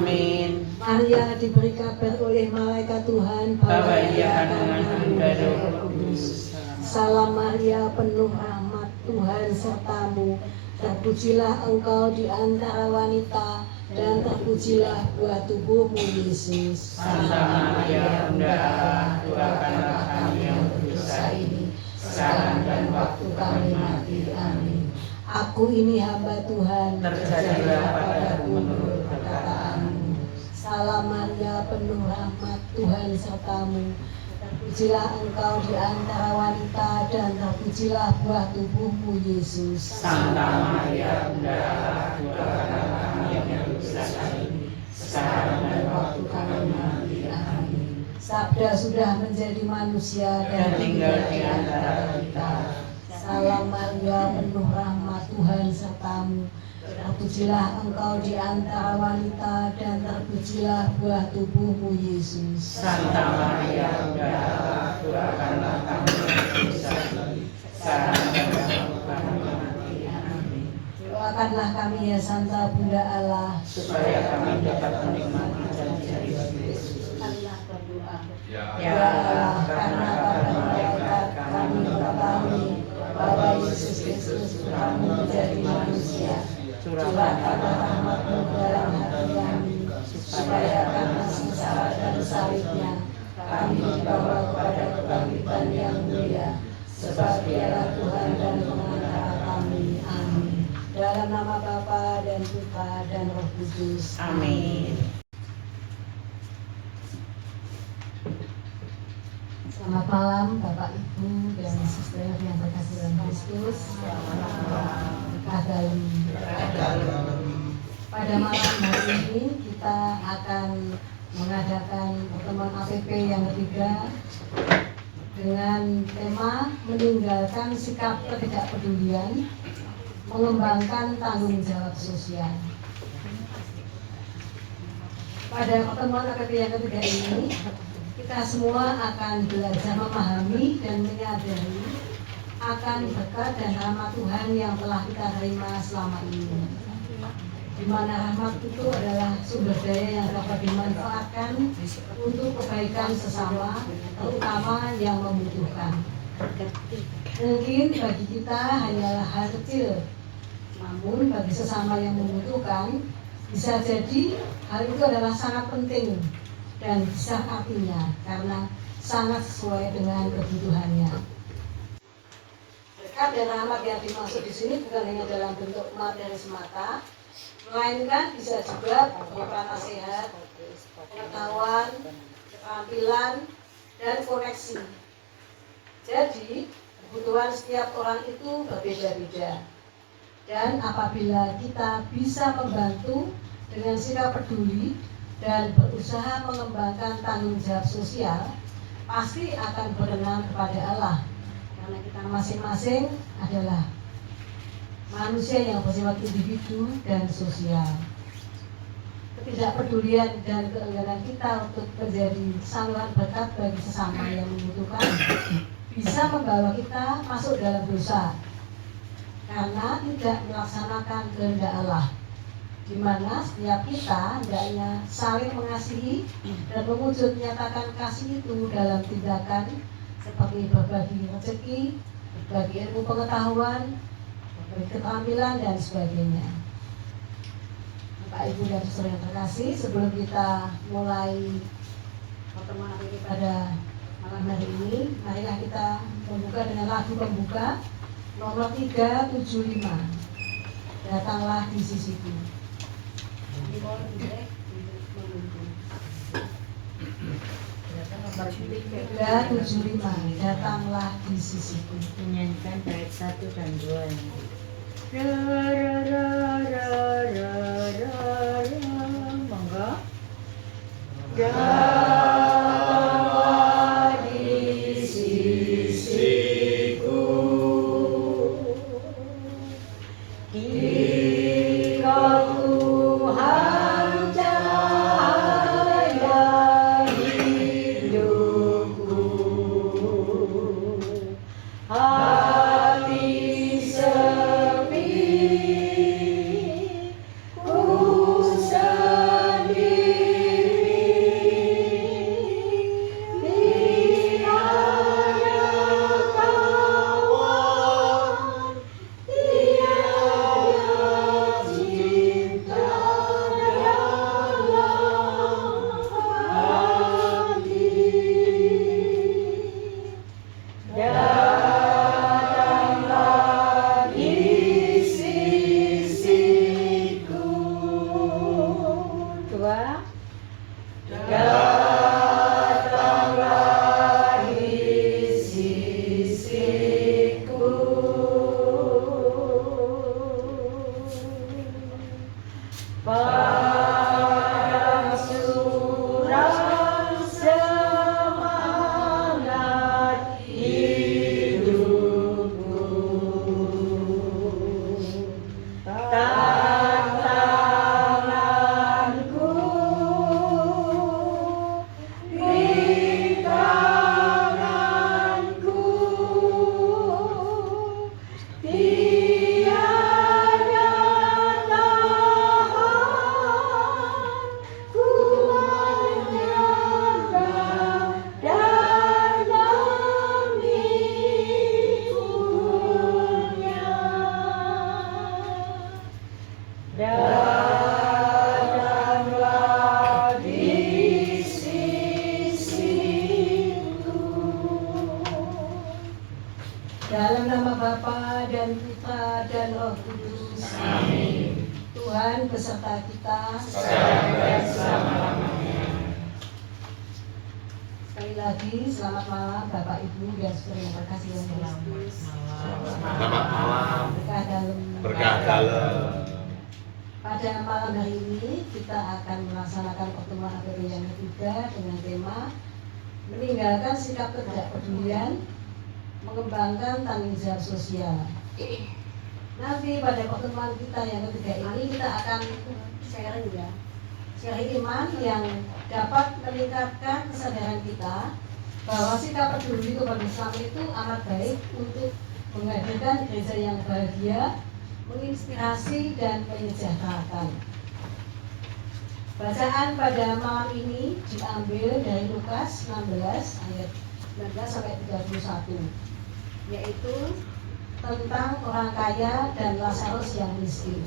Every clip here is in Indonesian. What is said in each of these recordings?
Amin. Maria diberi kabar oleh malaikat Tuhan bahwa ia akan mengandung dari Roh Kudus. Salam Maria, penuh rahmat, Tuhan sertamu. Terpujilah engkau di antara wanita, dan terpujilah buah tubuhmu, Yesus. Santa Maria, Bunda Allah, doakanlah kami yang berdosa ini, sekarang dan waktu kami mati. Amin. Aku ini hamba Tuhan, Terjadilah padaku menurut perkataanmu. Salam Maria, penuh rahmat, Tuhan sertamu. Terpujilah engkau di antara wanita, dan terpujilah buah tubuhmu, Yesus. Santa Maria, Bunda Allah, doakanlah kami yang berdosa ini, sekarang dan waktu kami mati. Amin. Sabda sudah menjadi manusia Dan tinggal di antara kita. Salam Maria, penuh rahmat, Tuhan sertamu. Terpujilah engkau di antara wanita, dan terpujilah buah tubuhmu, Yesus. Santa Maria, Bunda Allah, doakanlah kami yang berdosa ini, sekarang dan waktu kami mati. Amin. Doakanlah kami ya Santa Bunda Allah, Supaya kami dapat menikmati janji Yesus. Allah berdoa. Ya Allah, karena kabar malaikat kami mengetahui bahwa Yesus Kristus Putramu menjadi manusia. Curahkanlah rahmat-Mu dalam hati kami, supaya karena sengsara dan salibnya kami dibawa kepada kebangkitan yang mulia, sebab Dialah Tuhan dan pengantara kami. Amin. Dalam nama Bapa dan Putra dan Roh Kudus. Amin. Selamat malam Bapak Ibu dan Sister yang berkasih dalam Kristus. Berkah dalam. Pada malam hari ini kita akan mengadakan pertemuan APP yang ketiga dengan tema meninggalkan sikap ketidakpedulian, mengembangkan tanggung jawab sosial. Pada pertemuan APP yang ketiga ini, kita semua akan belajar memahami dan menyadari akan berkat dan rahmat Tuhan yang telah kita terima selama ini. Di mana rahmat itu adalah sumber daya yang dapat dimanfaatkan untuk kebaikan sesama, terutama yang membutuhkan. Mungkin bagi kita hanyalah hal kecil, namun bagi sesama yang membutuhkan, bisa jadi hal itu adalah sangat penting dan besar artinya karena sangat sesuai dengan kebutuhannya. Berkat dan rahmat yang dimaksud di sini bukan hanya dalam bentuk materi semata, melainkan bisa juga berupa nasihat, pengetahuan, keterampilan, dan koneksi. Jadi, kebutuhan setiap orang itu berbeda-beda. Dan apabila kita bisa membantu dengan sikap peduli dan berusaha mengembangkan tanggung jawab sosial, pasti akan berkenan kepada Allah. Karena kita masing-masing adalah manusia yang bersifat individu dan sosial. Ketidakpedulian dan keengganan kita untuk menjadi saluran berkat bagi sesama yang membutuhkan bisa membawa kita masuk dalam dosa karena tidak melaksanakan kehendak Allah, di mana setiap kita hendaknya saling mengasihi dan mewujud nyatakan kasih itu dalam tindakan seperti berbagi rezeki, berbagi ilmu pengetahuan, berbagi keterampilan, dan sebagainya. Bapak Ibu dan Saudara yang terkasih, sebelum kita mulai pertemuan ini pada malam hari ini, marilah kita membuka dengan lagu pembuka nomor 375, Datanglah di Sisiku. 375, Datanglah di Sisiku. Menyanyikan bait 1 dan 2. Monggo. Datanglah di sisiku, Engkau Tuhan cahaya hidupku. Hati sepi, ku sendiri. pagi, selamat malam Bapak Ibu dan saudara yang terkasih yang Kristus. Selamat malam. Berkah dalam. Pada malam hari ini kita akan melaksanakan pertemuan APP yang ketiga dengan tema meninggalkan sikap ketidakpedulian, mengembangkan tanggung jawab sosial. Nanti pada pertemuan kita yang ketiga ini kita akan sharing iman yang dapat meningkatkan kesadaran kita bahwa sikap peduli kepada Islam itu amat baik untuk menghadirkan gereja yang bahagia, menginspirasi dan menyejahterakan. Bacaan pada malam ini diambil dari Lukas 16 ayat 19 sampai 31, yaitu tentang orang kaya dan Lazarus yang miskin.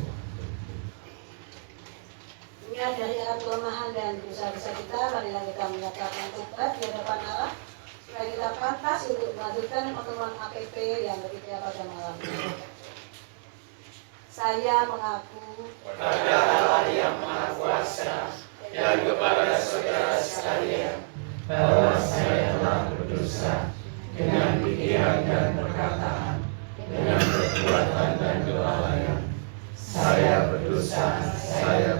Ingat dari arah kelemahan dan dosa-dosa kita, marilah kita menyatakan tobat di hadapan Allah supaya kita pantas untuk melanjutkan pertemuan APP yang ketiga pada malam ini. Saya mengaku Kepada Allah yang Maha Kuasa dan kepada saudara sekalian bahwa saya telah berdosa dengan pikiran dan perkataan, dengan perbuatan dan kelalaian. Saya berdosa, saya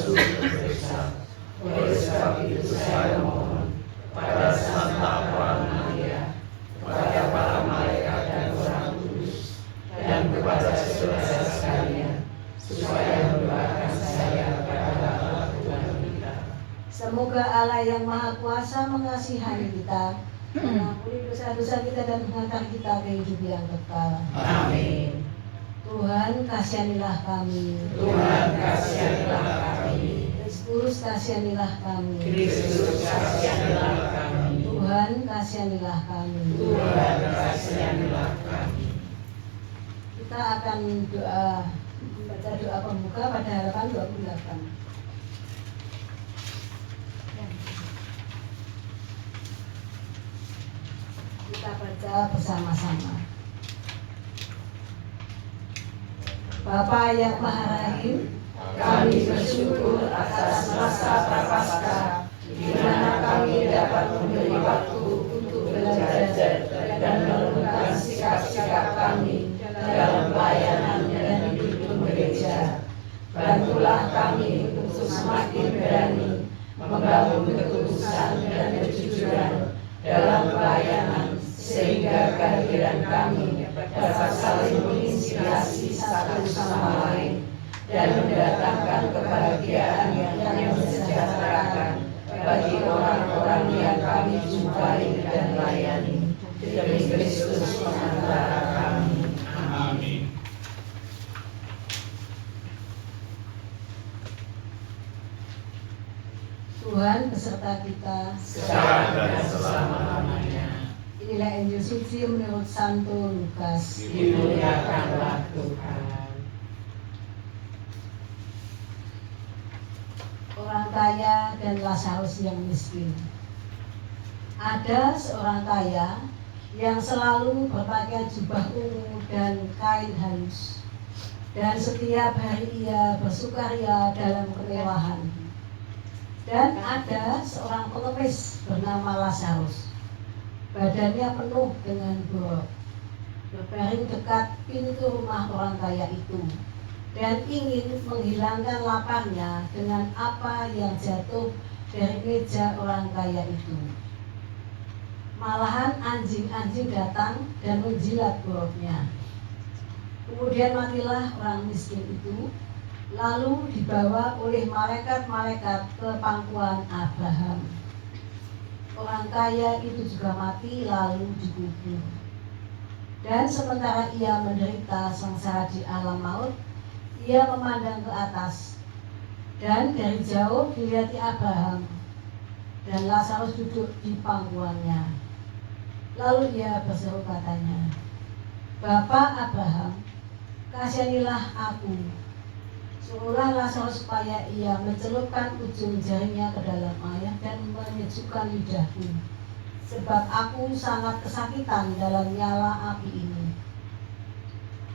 sungguh berdosa. Oleh sebab itu saya mohon pada Santa Maria, kepada para malaikat dan orang kudus, dan kepada saudara sekalian, supaya mendoakan saya kepada Allah Tuhan kita. semoga Allah yang Maha Kuasa mengasihani kita, mengampuni dosa-dosa kita dan mengantar kita ke hidup yang kekal. Amin. Tuhan kasihanilah kami. Tuhan kasihanilah kami. Kristus kasihanilah kami. Kristus kasihanilah kami. Tuhan kasihanilah kami. Tuhan kasihanilah kami. Kita akan membaca doa pembuka pada halaman 28. Kita baca bersama-sama. Bapa yang Maha Rahim, kami bersyukur atas masa prapaskah di mana kami dapat memberi waktu untuk belajar dan menentukan sikap-sikap kami dalam pelayanan dan hidup gereja. Bantulah kami untuk semakin berani membangun ketulusan dan kejujuran dalam pelayanan sehingga kehadiran kami dapat saling menginspirasi satu sama lain dan mendatangkan kebahagiaan yang mensejahterakan bagi orang-orang yang kami jumpai dan layani. Demi Kristus pengantara kami. Amin. Tuhan beserta kita. Sekarang dan selama-lamanya. Inilah Injil suci menurut Santo Lukas. Dimuliakanlah Tuhan. Orang kaya dan Lazarus yang miskin. Ada seorang kaya yang selalu berpakaian jubah ungu dan kain halus, dan setiap hari ia bersukaria dalam kemewahan. Dan ada seorang pengemis bernama Lazarus, badannya penuh dengan borok, berbaring dekat pintu rumah orang kaya itu, dan ingin menghilangkan laparnya dengan apa yang jatuh dari meja orang kaya itu. Malahan anjing-anjing datang dan menjilat boroknya. Kemudian matilah orang miskin itu, lalu dibawa oleh malaikat-malaikat ke pangkuan Abraham. Orang kaya itu juga mati lalu dikubur. Dan sementara ia menderita sengsara di alam maut, ia memandang ke atas, dan dari jauh dilihat Abraham dan Lazarus duduk di pangkuannya. Lalu ia berseru katanya, "Bapa Abraham, kasihanilah aku. Suruhlah Lazarus supaya ia mencelupkan ujung jarinya ke dalam air dan menyejukkan lidahku, sebab aku sangat kesakitan dalam nyala api ini."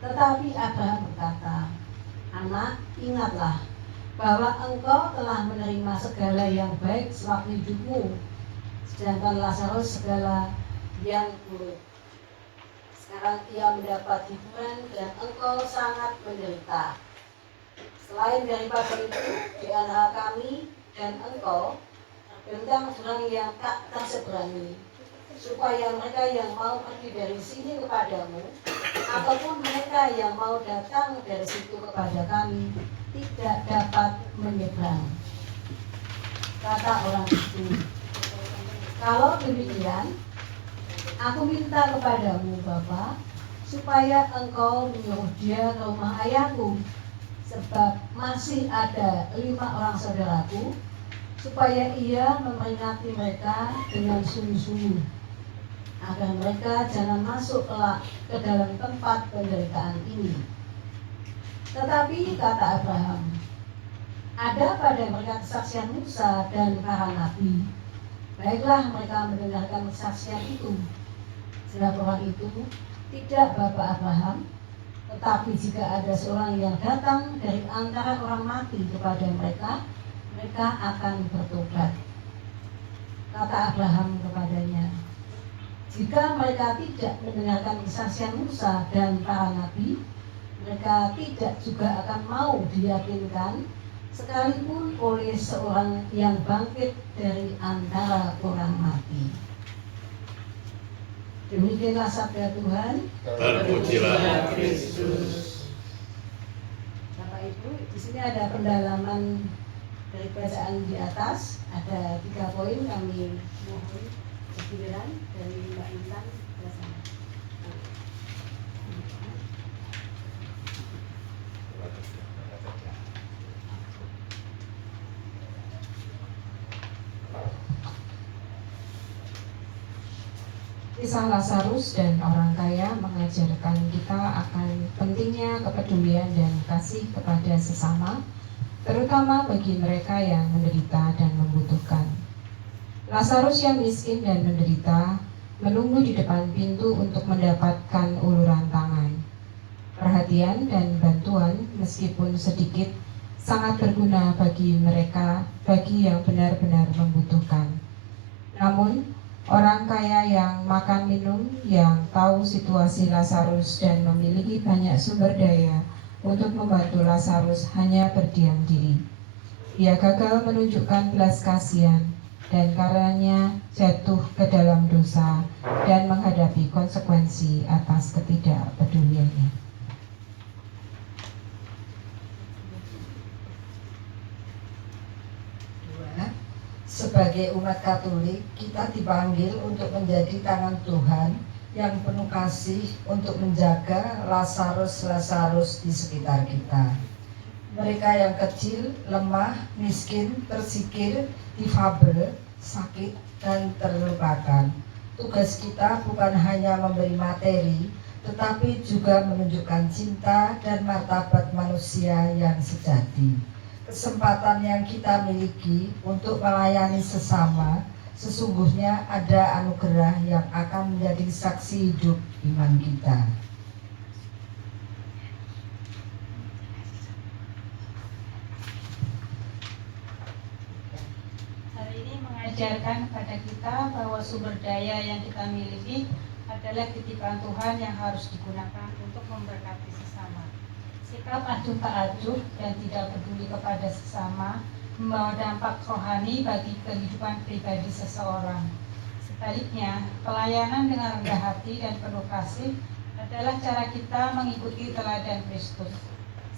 Tetapi Abraham berkata, "Anak, ingatlah bahwa engkau telah menerima segala yang baik sewaktu hidupmu, sedangkan Lazarus segala yang buruk. Sekarang ia mendapat hiburan dan engkau sangat menderita. Selain daripada itu, di antara kami dan engkau tentang orang yang tak terseberangi, supaya mereka yang mau pergi dari sini kepadamu, ataupun mereka yang mau datang dari situ kepada kami, tidak dapat menyeberang. Kata orang itu, kalau demikian, aku minta kepadamu Bapa, supaya engkau menyuruh dia ke rumah ayahku, sebab masih ada 5 orang saudaraku, supaya ia memperingati mereka dengan sungguh-sungguh, agar mereka jangan masuk kelak ke dalam tempat penderitaan ini. Tetapi kata Abraham, ada pada mereka kesaksian Musa dan para nabi. Baiklah mereka mendengarkan kesaksian itu. Sebab orang itu tidak bapa Abraham, tetapi jika ada seorang yang datang dari antara orang mati kepada mereka, mereka akan bertobat. Kata Abraham kepadanya, jika mereka tidak mendengarkan kesaksian Musa dan para nabi, mereka tidak juga akan mau diyakinkan sekalipun oleh seorang yang bangkit dari antara orang mati. Demikianlah sabda Tuhan. Terpujilah Kristus. Bapak Ibu, di sini ada pendalaman dari bacaan di atas. Ada 3 poin kami mohon bergiliran dari Mbak Intan ke sana. Kisah Lazarus dan orang kaya mengajarkan kita akan pentingnya kepedulian dan kasih kepada sesama, terutama bagi mereka yang menderita dan membutuhkan. Lazarus yang miskin dan menderita menunggu di depan pintu untuk mendapatkan uluran tangan. Perhatian dan bantuan meskipun sedikit sangat berguna bagi mereka, bagi yang benar-benar membutuhkan. Namun, orang kaya yang makan minum, yang tahu situasi Lazarus dan memiliki banyak sumber daya untuk membantu Lazarus hanya berdiam diri. Ia gagal menunjukkan belas kasihan dan karenanya jatuh ke dalam dosa dan menghadapi konsekuensi atas ketidakpeduliannya. Sebagai umat Katolik, kita dipanggil untuk menjadi tangan Tuhan yang penuh kasih untuk menjaga Lazarus di sekitar kita. Mereka yang kecil, lemah, miskin, tersikir, difabel, sakit, dan terlupakan. Tugas kita bukan hanya memberi materi, tetapi juga menunjukkan cinta dan martabat manusia yang sejati. Kesempatan yang kita miliki untuk melayani sesama sesungguhnya ada anugerah yang akan menjadi saksi hidup iman kita. Hari ini mengajarkan kepada kita bahwa sumber daya yang kita miliki adalah titipan Tuhan yang harus digunakan untuk memberkati sesama. Sikap acuh tak acuh dan tidak peduli kepada sesama membawa dampak rohani bagi kehidupan pribadi seseorang. Sebaliknya, pelayanan dengan rendah hati dan penuh kasih adalah cara kita mengikuti teladan Kristus.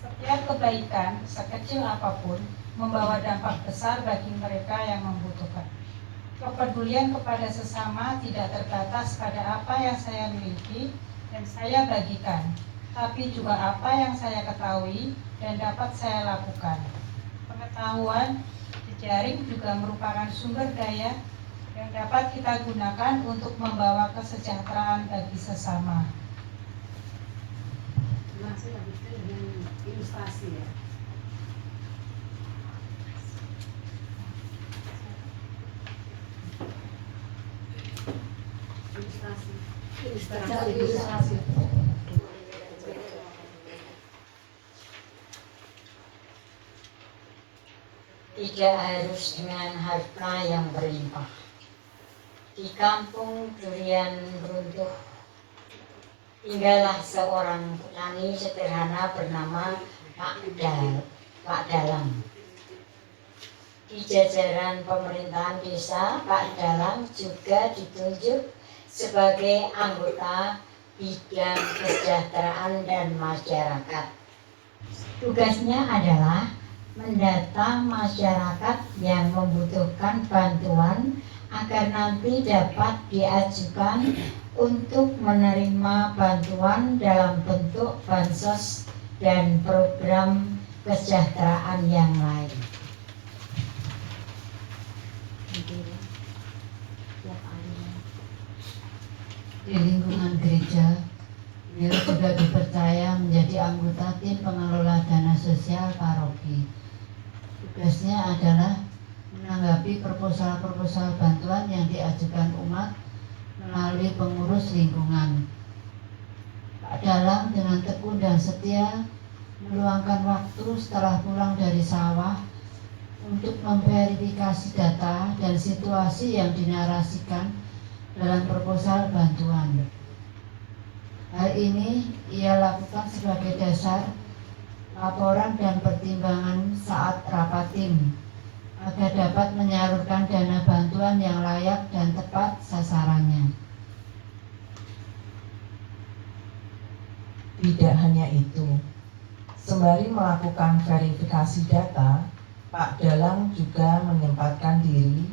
Setiap kebaikan, sekecil apapun, membawa dampak besar bagi mereka yang membutuhkan. Kepedulian kepada sesama tidak terbatas pada apa yang saya miliki dan saya bagikan, tapi juga apa yang saya ketahui dan dapat saya lakukan. Pengetahuan jejaring juga merupakan sumber daya yang dapat kita gunakan untuk membawa kesejahteraan bagi sesama. Masih lanjutkan dengan ilustrasi ya. Ilustrasi. Tidak harus dengan harta yang berlimpah. Di kampung durian runtuh tinggallah seorang petani sederhana bernama Pak Dalang. Di jajaran pemerintahan desa, Pak Dalang juga ditunjuk sebagai anggota bidang kesejahteraan dan masyarakat. Tugasnya adalah mendata masyarakat yang membutuhkan bantuan agar nanti dapat diajukan untuk menerima bantuan dalam bentuk bansos dan program kesejahteraan yang lain. Di lingkungan gereja, beliau juga dipercaya menjadi anggota tim pengelola dana sosial paroki. Tugasnya adalah menanggapi proposal-proposal bantuan yang diajukan umat melalui pengurus lingkungan. Pak Dalang dengan tekun dan setia meluangkan waktu setelah pulang dari sawah untuk memverifikasi data dan situasi yang dinarasikan dalam proposal bantuan. Hal ini ia lakukan sebagai dasar laporan dan pertimbangan saat rapat tim agar dapat menyalurkan dana bantuan yang layak dan tepat sasarannya. Tidak hanya itu, sembari melakukan verifikasi data, Pak Dalang juga menyempatkan diri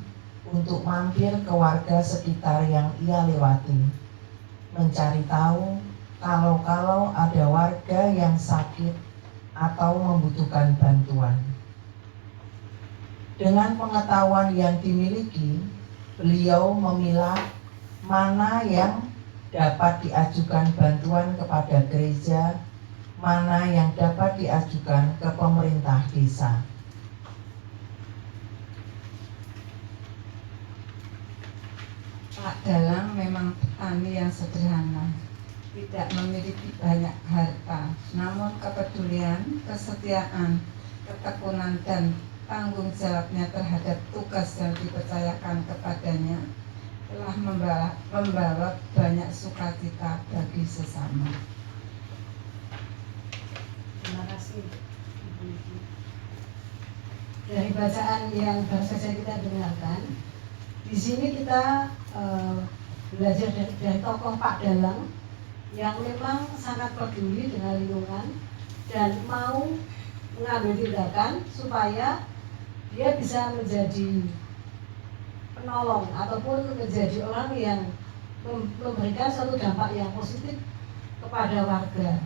untuk mampir ke warga sekitar yang ia lewati, mencari tahu kalau ada warga yang sakit atau membutuhkan bantuan. Dengan pengetahuan yang dimiliki, beliau memilah mana yang dapat diajukan bantuan kepada gereja, mana yang dapat diajukan ke pemerintah desa. Pak Dalang memang petani yang sederhana, tidak memiliki banyak harta, namun kepedulian, kesetiaan, ketekunan, dan tanggung jawabnya terhadap tugas yang dipercayakan kepadanya telah membawa banyak sukacita bagi sesama. Terima kasih. Dari bacaan yang baru saja kita dengarkan, di sini kita belajar dari tokoh Pak Dalang yang memang sangat peduli dengan lingkungan dan mau mengambil tindakan supaya dia bisa menjadi penolong ataupun menjadi orang yang memberikan suatu dampak yang positif kepada warga.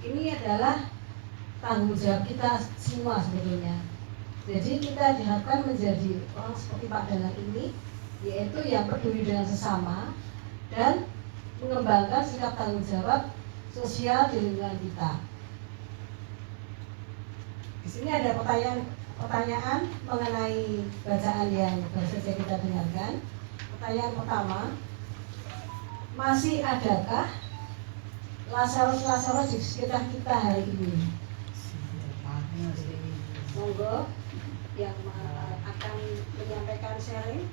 Ini adalah tanggung jawab kita semua sebetulnya. Jadi kita diharapkan menjadi orang seperti Pak Dalang ini, yaitu yang peduli dengan sesama dan mengembangkan sikap tanggung jawab sosial di lingkungan kita. Di sini ada pertanyaan mengenai bacaan yang baru saja kita dengarkan. Pertanyaan pertama, masih adakah Lazarus di sekitar kita hari ini? Monggo yang akan menyampaikan sharing.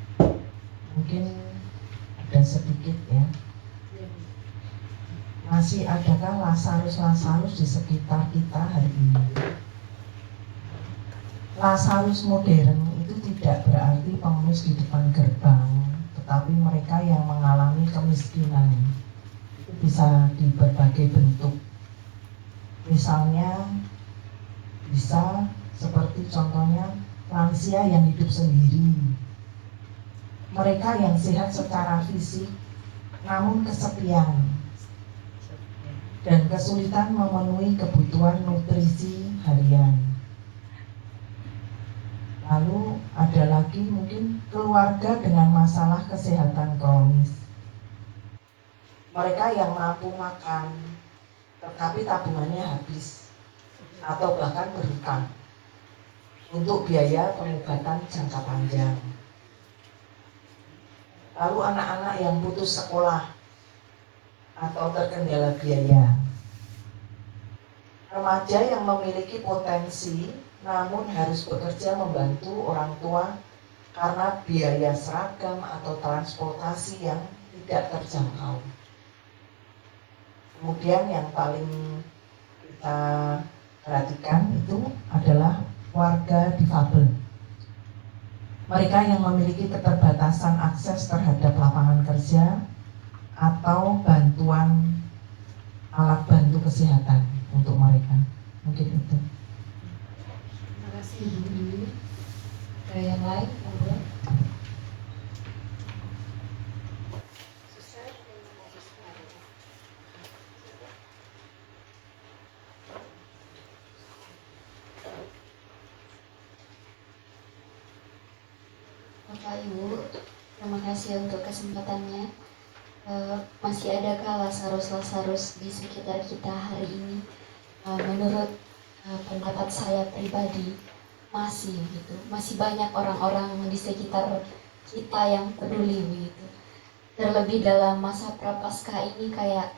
Mungkin ada sedikit ya. Masih adakah Lazarus di sekitar kita hari ini? Lazarus modern itu tidak berarti pengemis di depan gerbang, tetapi mereka yang mengalami kemiskinan. Itu bisa di berbagai bentuk. Misalnya bisa seperti contohnya lansia yang hidup sendiri, mereka yang sehat secara fisik namun kesepian dan kesulitan memenuhi kebutuhan nutrisi harian. Lalu ada lagi mungkin keluarga dengan masalah kesehatan kronis, mereka yang mampu makan tetapi tabungannya habis atau bahkan berhutang untuk biaya pengobatan jangka panjang. Lalu anak-anak yang putus sekolah atau terkendala biaya. Remaja yang memiliki potensi namun harus bekerja membantu orang tua karena biaya seragam atau transportasi yang tidak terjangkau. Kemudian yang paling kita perhatikan itu adalah warga difabel. Mereka yang memiliki keterbatasan akses terhadap lapangan kerja atau bantuan alat bantu kesehatan untuk mereka. Mungkin itu. Terima kasih Ibu Dwi. Ada yang lain? Monggo. Bapak Ibu, terima kasih untuk kesempatannya. Masih adakah Lazarus di sekitar kita hari ini? Menurut pendapat saya pribadi, masih gitu. Masih banyak orang-orang di sekitar kita yang peduli begitu. Terlebih dalam masa prapaskah ini kayak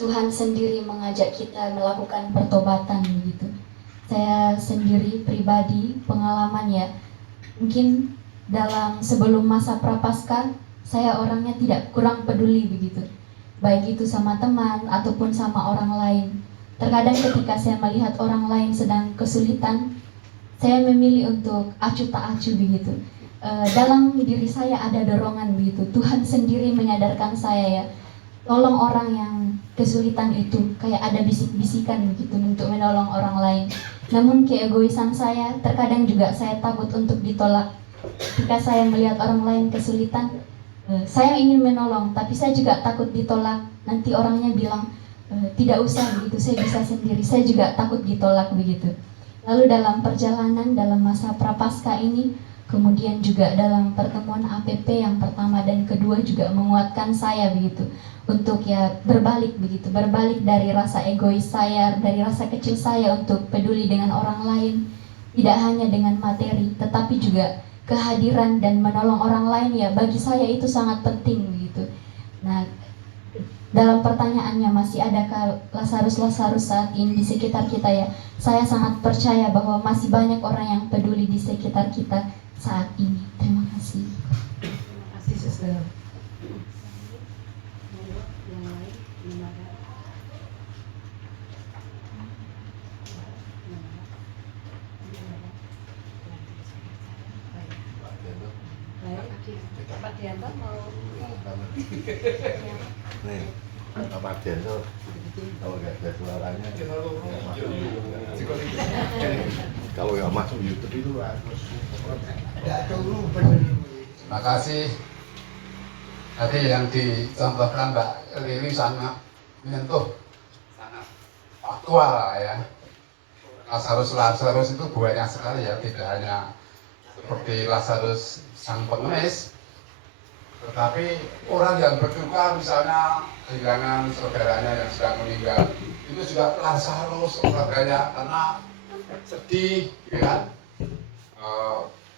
Tuhan sendiri mengajak kita melakukan pertobatan begitu. Saya sendiri pribadi pengalaman ya, mungkin dalam sebelum masa prapaskah saya orangnya tidak kurang peduli begitu, baik itu sama teman ataupun sama orang lain. Terkadang ketika saya melihat orang lain sedang kesulitan, saya memilih untuk acuh tak acuh begitu. Dalam diri saya ada dorongan begitu. Tuhan sendiri menyadarkan saya ya, tolong orang yang kesulitan itu, kayak ada bisik-bisikan begitu untuk menolong orang lain. Namun keegoisan saya, terkadang juga saya takut untuk ditolak. Ketika saya melihat orang lain kesulitan, saya ingin menolong, tapi saya juga takut ditolak. Nanti orangnya bilang, tidak usah begitu, saya bisa sendiri. Saya juga takut ditolak begitu. Lalu dalam perjalanan, dalam masa prapaskah ini, kemudian juga dalam pertemuan APP yang pertama dan kedua juga menguatkan saya begitu. Untuk ya berbalik begitu, berbalik dari rasa egois saya, dari rasa kecil saya untuk peduli dengan orang lain. Tidak hanya dengan materi, tetapi juga kehadiran dan menolong orang lain ya, bagi saya itu sangat penting begitu. Nah, dalam pertanyaannya masih adakah Lazarus saat ini di sekitar kita ya? Saya sangat percaya bahwa masih banyak orang yang peduli di sekitar kita saat ini. Terima kasih. Terima kasih Sister. Yang lain gimana? Pak Dianto mau Nih, Pak Dianto kalau nggak ada suaranya kalau nggak masuk YouTube itu harus. Terima kasih. Tadi yang dicontohkan Mbak Lili sangat menyentuh, sangat aktual ya. Lazarus itu banyak sekali ya, tidak hanya seperti Lazarus sang pengemis, tetapi orang yang berduka misalnya kehilangan saudaranya yang sedang meninggal, itu juga Lazarus keluarganya karena sedih, ya kan?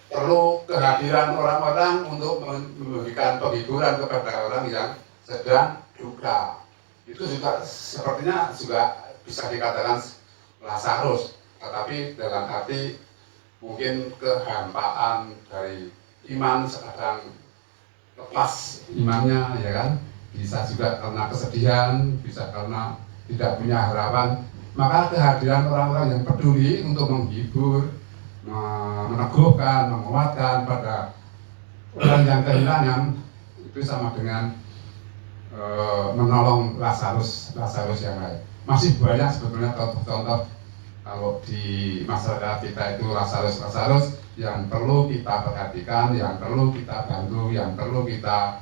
Perlu kehadiran orang-orang untuk memberikan penghiburan kepada orang yang sedang duka. Itu juga sepertinya juga bisa dikatakan Lazarus, tetapi dalam arti mungkin kehampaan dari iman sekarang lepas imannya, ya kan? Bisa juga karena kesedihan, bisa karena tidak punya harapan. Maka kehadiran orang-orang yang peduli untuk menghibur, meneguhkan, menguatkan pada orang yang kehilangan, itu sama dengan menolong Lazarus yang lain. Masih banyak sebetulnya contoh-contoh kalau di masyarakat kita itu Lazarus yang perlu kita perhatikan, yang perlu kita bantu, yang perlu kita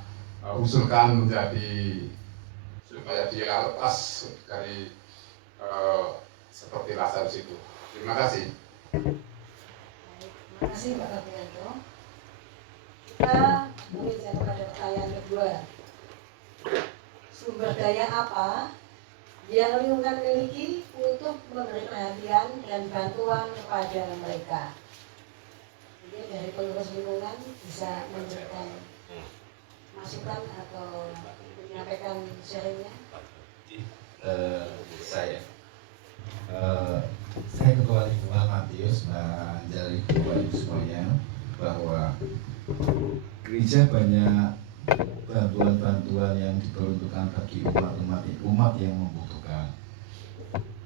usulkan menjadi supaya dia lepas dari seperti Lazarus itu. Terima kasih. Terima kasih Pak Dianto. Kita mengejar pada pertanyaan kedua. Sumber daya apa yang lingkungan miliki untuk memberi perhatian dan bantuan kepada mereka? Jadi dari pengurus lingkungan bisa memberikan masukan atau menyampaikan sharingnya. Saya Ketua Lingkungan Matius, Mbak Anjali, Bapak Ibu semuanya. bahwa gereja banyak bantuan-bantuan yang diperuntukkan bagi umat yang membutuhkan,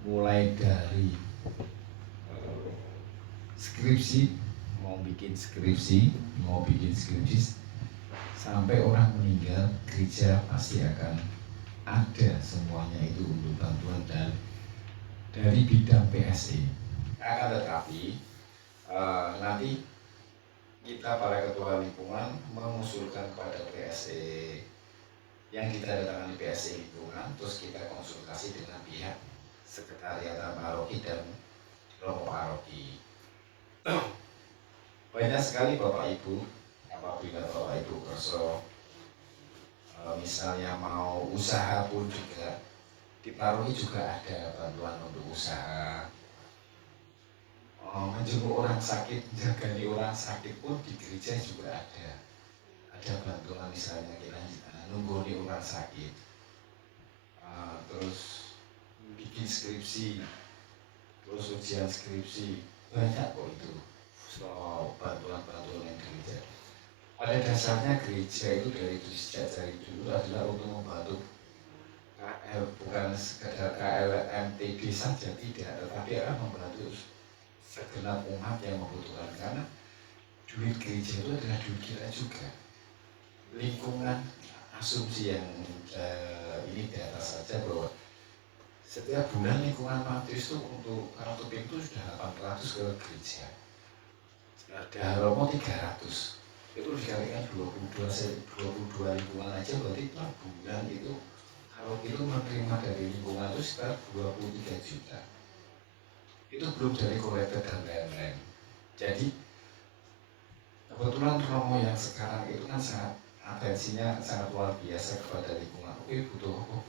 mulai dari skripsi, mau bikin skripsi, sampai orang meninggal, gereja pasti akan ada semuanya itu untuk bantuan dan dari bidang PSE. Akan tetapi nanti kita para ketua lingkungan mengusulkan kepada PSE yang kita datangkan di PSE lingkungan, terus kita konsultasi dengan pihak sekretariat paroki dan romo paroki. Banyak sekali Bapak Ibu, apabila Bapak Ibu kerso misalnya mau usaha pun juga di paroki juga ada bantuan untuk usaha. Menjenguk orang sakit, menjagani orang sakit pun di gereja juga ada bantuan, misalnya kita nunggoni orang sakit, terus bikin skripsi, terus ujian skripsi, banyak kok itu bantuan-bantuan yang gereja. Pada dasarnya gereja itu sejak dari dulu adalah untuk membantu bukan sekedar KLMTB saja, tidak, tetapi akan membantu segenap umat yang membutuhkan, karena duit gereja itu adalah duit kita juga. Lingkungan, asumsi yang ini di atas saja bahwa setiap bulan lingkungan Matius itu untuk kartu itu sudah 800 ke gereja, ada Romo 300, itu dikalikan 22 lingkungan aja, berarti per bulan itu kalau itu menerima dari lingkungan itu sekitar 23 juta. Itu belum dari kolektor dan lain-lain. Jadi kebetulan Romo yang sekarang itu kan sangat atensinya sangat luar biasa kepada lingkungan. Oke, butuh apa.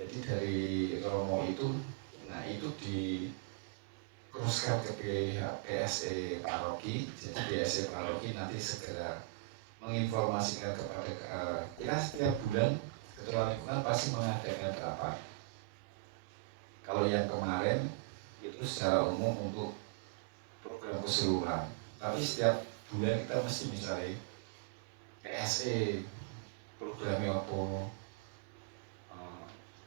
Jadi dari Romo itu, nah itu diteruskan ke pihak PSE paroki. Jadi PSE paroki nanti segera menginformasikan kepada kita setiap bulan ketua lingkungan pasti mengadakan rapat. Kalau yang kemarin itu secara umum untuk program keseluruhan, tapi setiap bulan kita mesti mencari PSE programnya apa,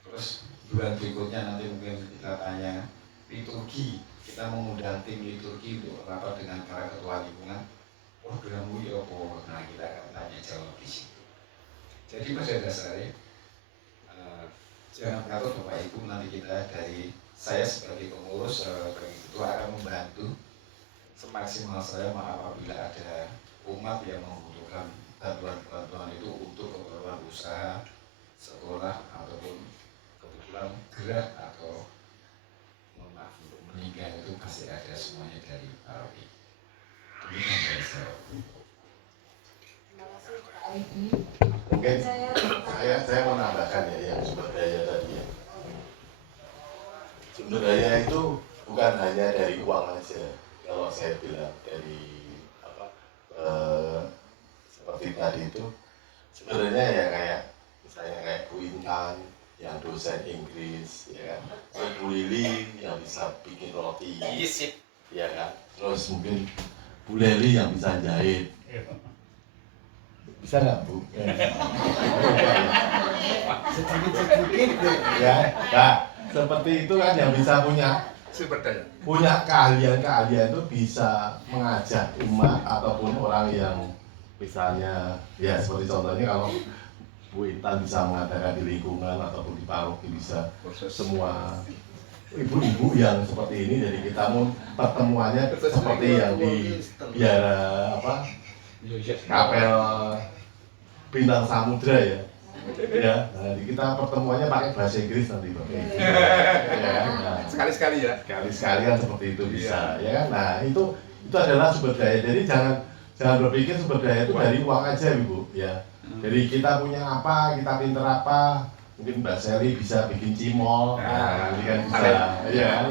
terus bulan berikutnya nanti mungkin kita tanya liturgi, kita mengundang tim liturgi untuk rapat dengan para ketua lingkungan, programmu ya apa, nah kita akan tanya jawab di situ. Jadi pada dasarnya jangan takut Bapak Ibu, nanti kita dari saya sebagai pengurus sebagai ketua akan membantu semaksimal saya apabila ada umat yang membutuhkan bantuan itu untuk keperluan usaha, sekolah, ataupun kebetulan gerak atau maaf untuk meninggal, itu pasti ada semuanya dari paroki. Demikian dari saya. Mungkin saya menambahkan ya yang sumber daya tadi ya. Sumber daya itu bukan hanya dari uang aja. Kalau saya bilang dari seperti tadi itu sebenarnya ya kayak misalnya kayak Bu Intan yang dosen Inggris, ya kan, Bu Lili yang bisa bikin roti, ya kan, terus mungkin Bu Leli yang bisa jahit. Bisa nggak Bu? Sedikit ya. Nah, seperti itu kan yang bisa punya keahlian itu bisa mengajak umat ataupun orang yang misalnya ya seperti contohnya kalau Bu Intan bisa mengadakan di lingkungan ataupun di paroki, bisa semua ibu-ibu yang seperti ini, jadi kita mau pertemuannya seperti yang di biara kapel Bintang Samudra ya. Ya, nah, kita pertemuannya pakai bahasa Inggris nanti Pak. Ya, nah, sekali-sekali ya. Sekali-sekali kan seperti itu bisa, ya kan. Nah, itu adalah sumber daya. Jadi jangan berpikir sumber daya itu dari uang aja, Ibu, ya. Jadi kita punya apa, kita pinter apa, mungkin Mbak Seli bisa bikin cimol, nanti kan bisa, ya.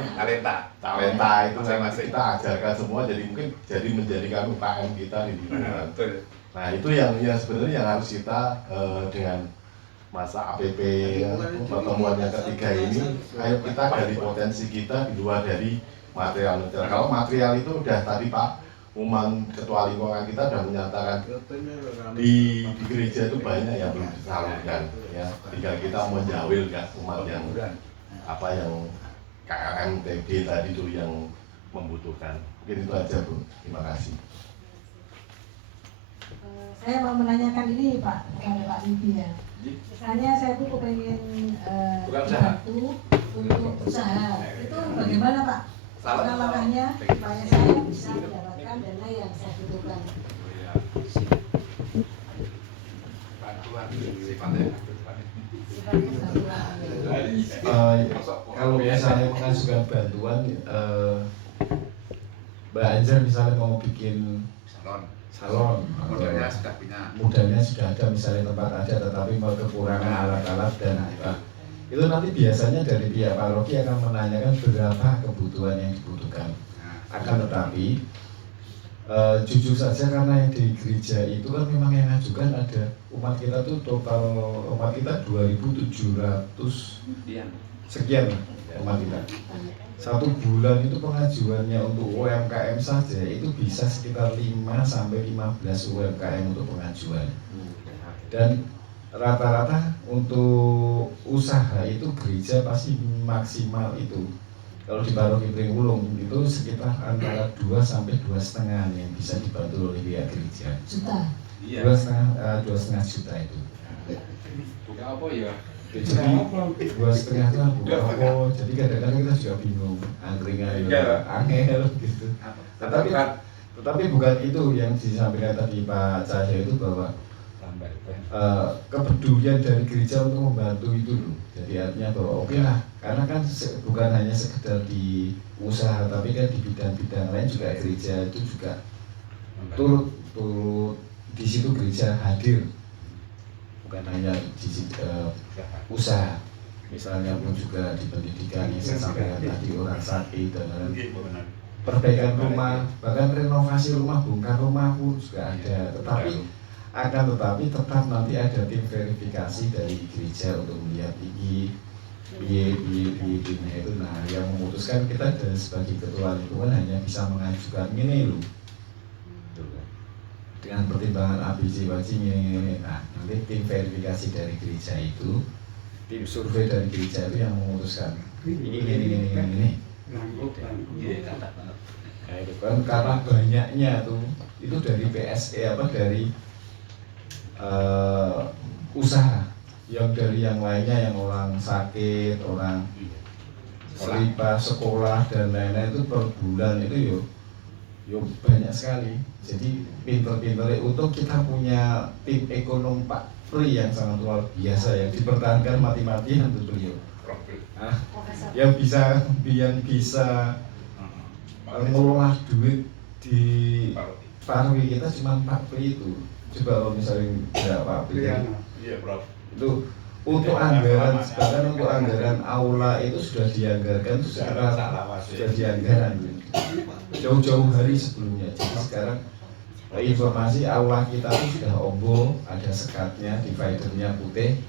Talenta itu kan kita ajarkan semua, jadi mungkin menjadikan UKM kita di lingkungan. Nah, itu yang sebenarnya yang harus kita dengan masa APP pertemuan yang ketiga ini, ayo kita dari potensi kita di luar dari material. Kalau material itu udah tadi Pak ketua lingkungan kita sudah menyatakan di gereja itu banyak yang belum disalurkan ya, tinggal kita menjawilkan umat yang KLMTB tadi itu yang membutuhkan. Mungkin itu aja Bu, terima kasih. Saya mau menanyakan ini Pak, kepada Pak Wibi ya. Misalnya saya tuh pengen bantu untuk usaha, itu bagaimana Pak? Langkah-langkahnya supaya saya bisa mendapatkan dana yang saya butuhkan. Kalau misalnya mengajukan bantuan, Mbak Anjar misalnya mau bikin salon, modalnya sudah ada, misalnya tempat ada, tetapi mau kekurangan alat-alat dan itu nanti biasanya dari pihak paroki akan menanyakan berapa kebutuhan yang dibutuhkan. Akan tetapi jujur saja karena yang di gereja itu kan memang yang ngajukan ada umat kita tuh total umat kita 2.700 sekian umat kita. Satu bulan itu pengajuannya untuk UMKM saja itu bisa sekitar 5 sampai 15 UMKM untuk pengajuan. Dan rata-rata untuk usaha itu gereja pasti maksimal itu. Kalau di paroki Pringulung itu sekitar antara 2 sampai 2,5 yang bisa dibantu oleh pihak gereja. Juta. 2,5 juta itu. Buka apa ya? Jadi 2,5 itu buka apa? Jadi kadang-kadang kita juga bingung, angkringan angel gitu. Tetapi bukan itu yang disampaikan tadi Pak Cahyo itu bahwa kepedulian dari gereja untuk membantu itu loh. Jadi artinya bahwa oke lah, karena kan bukan hanya sekedar di usaha, tapi kan di bidang-bidang lain juga gereja itu juga turut di situ gereja hadir, bukan hanya di usaha. Misalnya pun juga di pendidikan yang saya sampaikan tadi, orang sakit dan lain-lain, perbaikan rumah, bahkan renovasi rumah, bongkar rumah pun juga ada. Tetapi tetap nanti ada tim verifikasi dari gereja untuk melihat ini itu. Nah, yang memutuskan kita dan sebagai ketua lingkungan hanya bisa mengajukan ini loh, dengan pertimbangan ABC ini. Nah, nanti tim verifikasi dari gereja itu, tim survei dari gereja itu yang memutuskan ini. Nah, itu kan karena banyaknya tuh itu dari PSE dari usaha yang dari yang lainnya, yang orang sakit, orang selipah, sekolah dan lain-lain itu per bulan itu yo banyak sekali. Jadi pinter-pinternya untuk kita punya tim ekonom Pak Pri yang sangat luar biasa yang dipertahankan mati-matian untuk beliau. Yang bisa mengelola duit di paroki kita cuma Pak Pri itu. Coba kalau misalnya tidak Pak Pri itu untuk anggaran, bahkan untuk anggaran aula itu sudah dianggarkan sudah dianggaran jauh-jauh hari sebelumnya. Jadi sekarang informasi aula kita itu sudah ombo, ada sekatnya, dividernya putih.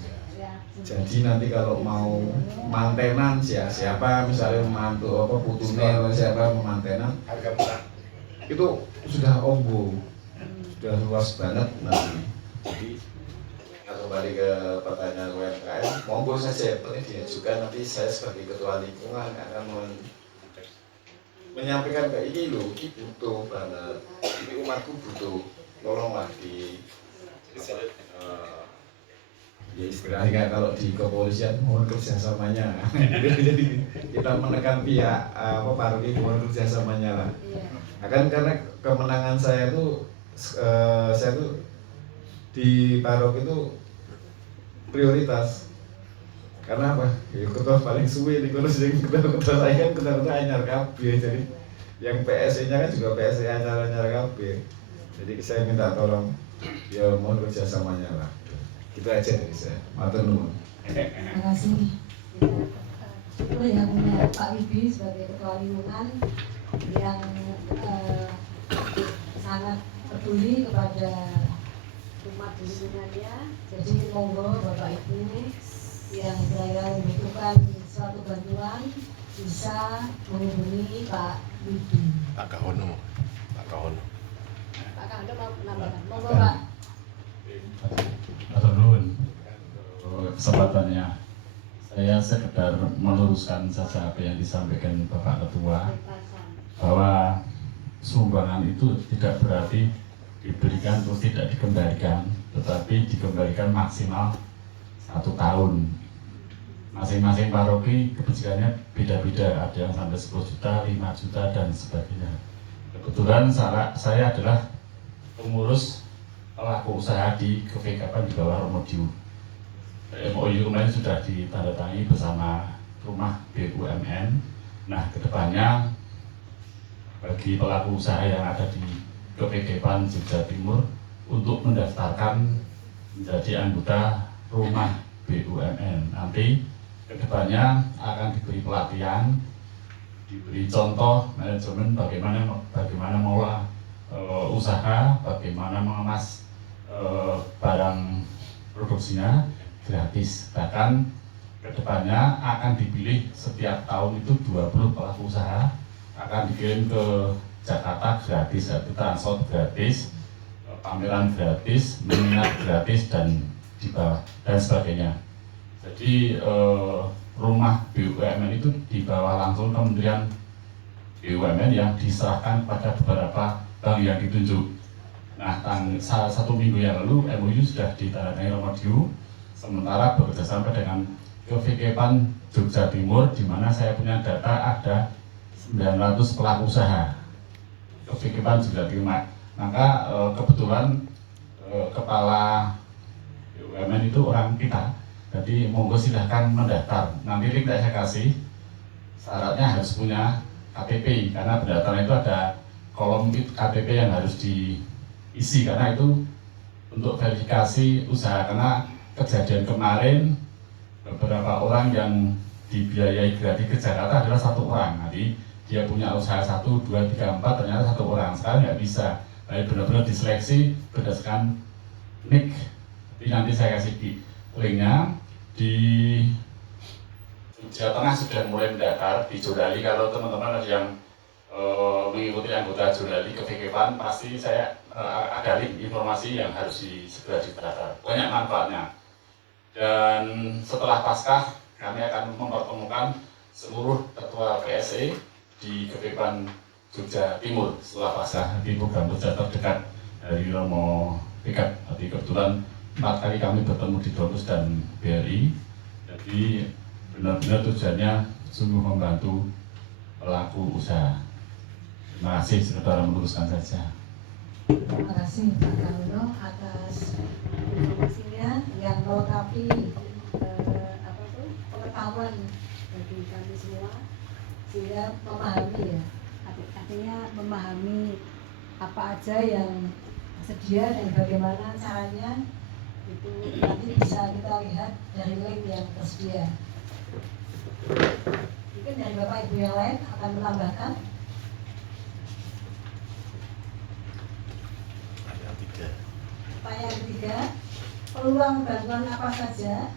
Jadi nanti kalau mau mantenan siapa misalnya mantu putune atau siapa mantenan itu sudah ombo, sudah luas banget nanti. Jadi kembali ke pertanyaan UMKM, monggo saja boleh diajukan, nanti saya sebagai ketua lingkungan akan menyampaikan ke ini loh, ini butuh banget, ini umatku butuh, tolonglah di ya istilahnya kalau di kepolisian mohon kerjasamanya. Jadi kita menekan pihak paroki mohon kerjasamanya lah. Akan karena kemenangan saya tuh di paroki itu prioritas. Karena apa? Ya ketua paling suwe di kono sing ketua saya kan ketua anyar kabeh. Jadi yang PSE-nya kan juga PSE anyar kabeh. Jadi saya minta tolong ya mohon kerjasamanya lah. Itu aja dari saya. Matur nuwun. Terima kasih. Itu yang punya Pak Wibi sebagai ketua lingkungan yang sangat peduli kepada umat di lingkungannya. Jadi monggo Bapak Ibu yang saya membutuhkan suatu bantuan bisa menghubungi Pak Wibi. Pak Kahono. Anda mau menambahkan? Monggo Pak. Matur nuwun kesempatannya. Saya sekedar meluruskan saja apa yang disampaikan Bapak Ketua, bahwa sumbangan itu tidak berarti diberikan terus tidak dikembalikan, tetapi dikembalikan maksimal 1 tahun. Masing-masing paroki kebijakannya beda-beda, ada yang sampai 10 juta, 5 juta, dan sebagainya. Kebetulan saya adalah pengurus pelaku usaha di KVKP di bawah Romodio. MOU kemarin sudah ditandatangani bersama rumah BUMN. Nah, kedepannya bagi pelaku usaha yang ada di KVKP Jogja Timur untuk mendaftarkan menjadi anggota rumah BUMN. Nanti kedepannya akan diberi pelatihan, diberi contoh manajemen bagaimana mengolah usaha, bagaimana mengemas barang produksinya gratis. Bahkan kedepannya akan dipilih setiap tahun itu 20 pelaku usaha akan dikirim ke Jakarta gratis, yaitu transport gratis, pameran gratis, menginap gratis, dan di bawah dan sebagainya. Jadi rumah BUMN itu di bawah langsung Kementerian BUMN yang diserahkan pada beberapa bank yang ditunjuk. Nah, 1 minggu yang lalu MOU sudah ditandatangani Romodio, sementara bekerjasama dengan KVKP Jogja Timur, di mana saya punya data ada 900 pelaku usaha KVKP Jogja Timur. Maka kebetulan kepala BUMN itu orang kita, jadi monggo silahkan mendaftar. Nanti link saya kasih, syaratnya harus punya KTP, karena pendaftaran itu ada kolom KTP yang harus diisi, karena itu untuk verifikasi usaha. Karena kejadian kemarin beberapa orang yang dibiayai gratis ke Jakarta adalah 1 orang. Nanti dia punya usaha 1, 2, 3, 4, ternyata 1 orang. Sekarang nggak bisa, jadi benar-benar diseleksi berdasarkan NIK. Tapi nanti saya kasih linknya. Di Jawa Tengah sudah mulai mendaftar di Jodali. Kalau teman-teman ada yang mengikuti anggota Jodali KVKP, pasti saya ada link informasi yang harus segera didaftar. Banyak manfaatnya. Dan setelah Paskah kami akan mempertemukan seluruh ketua PSE di KVKP Jogja Timur setelah Paskah di program kerja terdekat dari Romo Pikat. Jadi kebetulan 4 kali kami bertemu di Domus dan BRI. Jadi benar-benar tujuannya sungguh membantu pelaku usaha. Terima kasih, saudara, meluruskan saja. Terima kasih Pak Kauno atas informasinya yang melengkapi pengetahuan bagi kami semua, sehingga memahami ya, artinya memahami apa aja yang tersedia dan bagaimana caranya, itu nanti bisa kita lihat dari link yang tersedia. Mungkin dari Bapak Ibu yang lain akan menambahkan. Pertanyaan ketiga, peluang bantuan apa saja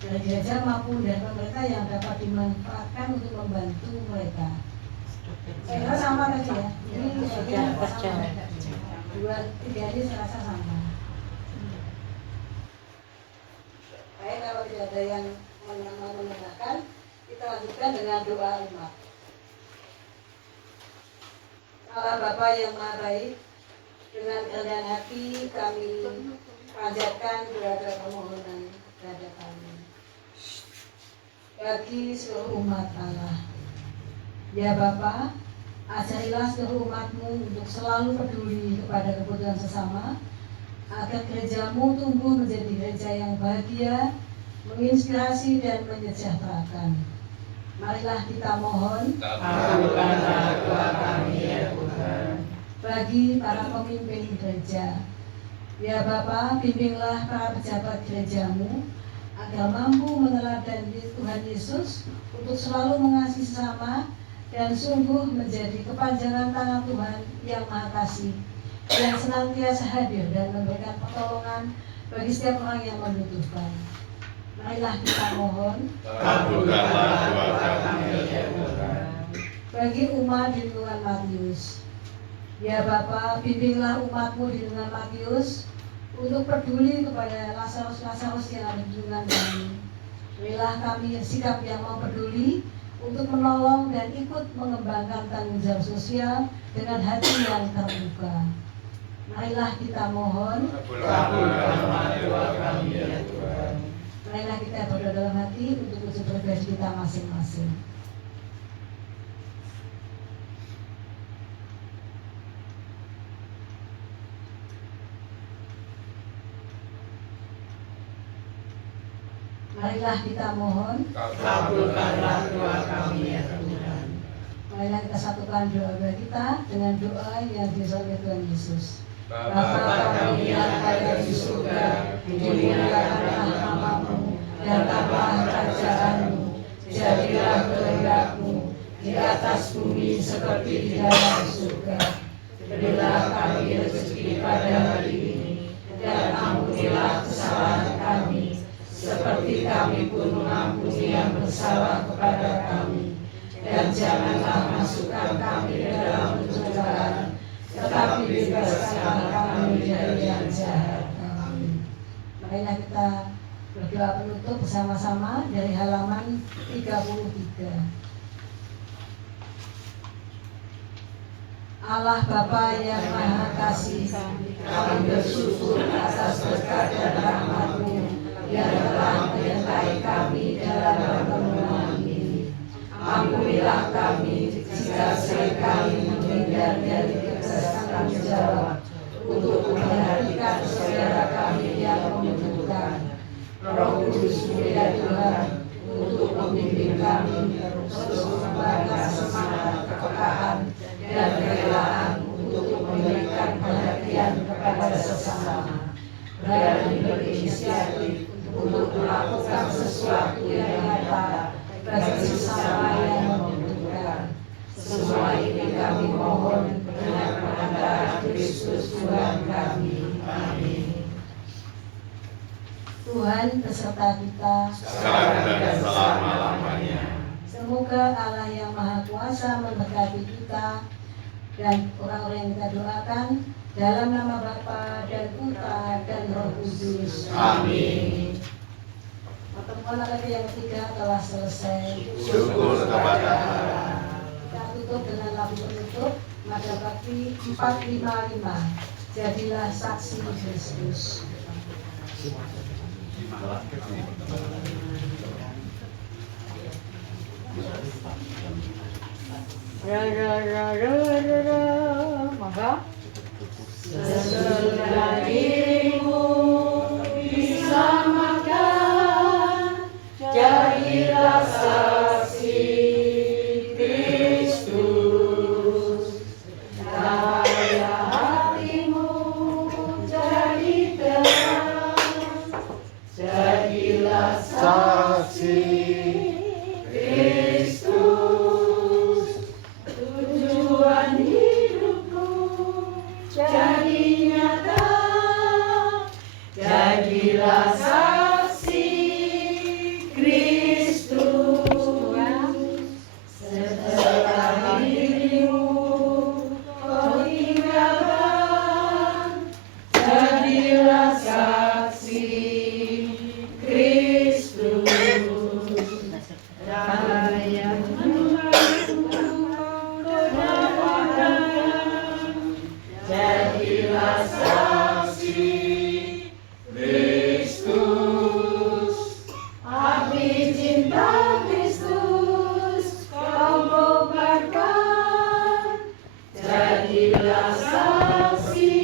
dari gereja maupun dari pemerintah yang dapat dimanfaatkan untuk membantu mereka? Saya kira sama tadi ya. Ini saya kira sama. 2, 3 ini saya rasa sama. Baik, kalau tidak ada yang menambahkan, kita lanjutkan dengan doa umat. Allah Bapa yang Maha Baik, dengan kerendahan hati kami panjatkan berada permohonan kepada kami bagi seluruh umat Allah. Ya Bapa, ajarilah seluruh umatmu untuk selalu peduli kepada kebutuhan sesama, agar gerejamu tumbuh menjadi gereja yang bahagia, menginspirasi dan menyejahterakan. Marilah kita mohon, kabulkanlah doa kami ya Tuhan. Bagi para pemimpin gereja, ya Bapa, bimbinglah para pejabat gerejamu agar mampu meneladani Tuhan Yesus untuk selalu mengasihi sesama dan sungguh menjadi kepanjangan tangan Tuhan yang Maha Kasih, yang senantiasa hadir dan memberikan pertolongan bagi setiap orang yang membutuhkan. Marilah kita mohon, kabulkanlah doa kami ya Tuhan. Bagi umat di lingkungan Matius, Ya Bapa, bimbinglah umat-Mu di lingkungan Matius untuk peduli kepada Lazarus yang ada di lingkungan kami. Berilah kami sikap yang mau peduli untuk menolong dan ikut mengembangkan tanggung jawab sosial dengan hati yang terbuka. Marilah kita mohon. Marilah kita berdoa dalam hati untuk uji pribadi kita masing-masing. Marilah kita mohon. Kabulkanlah doa kami ya Tuhan. Marilah kita satukan doa kita dengan doa yang disampaikan Tuhan Yesus. Bapa kami yang ada di surga, dimuliakanlah namamu, datanglah kerajaan-Mu, jadilah kehendak-Mu di atas bumi seperti di dalam surga. Berilah kami rezeki pada hari ini, dan ampunilah kesalahan kami, seperti kami pun mengampuni yang bersalah kepada kami. Dan janganlah masukkan kami ke dalam pencobaan, tetapi bebaskanlah kami dari yang jahat. Amin. Marilah kita berdoa penutup bersama-sama dari halaman 33. Allah Bapa yang Maha Kasih, kami bersyukur atas berkat dan rahmat-Mu yang telah menyertai kami dalam pertemuan ini. Ampunilah kami jika seringkali menghindar dari tugas tanggung jawab untuk memperhatikan saudara kami yang membutuhkan. Roh Kudus-Mu ya Tuhan, untuk membimbing kami terus mengembangkan semangat kepekaan dan kerelaan untuk memberikan perhatian kepada sesama. Berani berinisiatif untuk melakukan sesuatu yang nyata bagi sesama yang membutuhkan. Semua ini kami mohon dengan perantara Kristus Tuhan kami. Amin. Tuhan beserta kita sekarang dan selama-lamanya. Semoga Allah yang Maha Kuasa memberkati kita dan orang-orang yang kita doakan dalam nama Bapa dan Putra dan Roh Kudus. Amin. Pertemuan lagi yang ketiga telah selesai. Syukur kepada Allah. Kita tutup dengan lagu penutup Mada Bakti 455. Jadilah saksi Kristus. Maka sesudah dirimu disamakan, jadilah saksi Kristus. Cahaya hatimu jadi terang, jadilah saksi Kristus. Tujuan hidupku jadi nyata, jadilah saksi Kristus. Setelah dirimu kau tinggalkan, jadilah saksi Kristus. Cahaya jadilah saksi Kristus. Api cinta Kristus kau kobarkan, jadilah saksi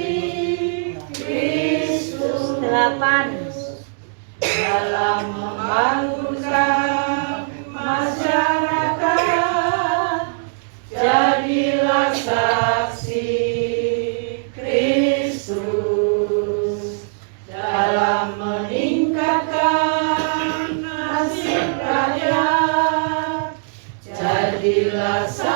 Kristus. 8. Dalam membangunkan masyarakat, jadilah saksi Kristus. Dalam meningkatkan nasib rakyat, jadilah saksi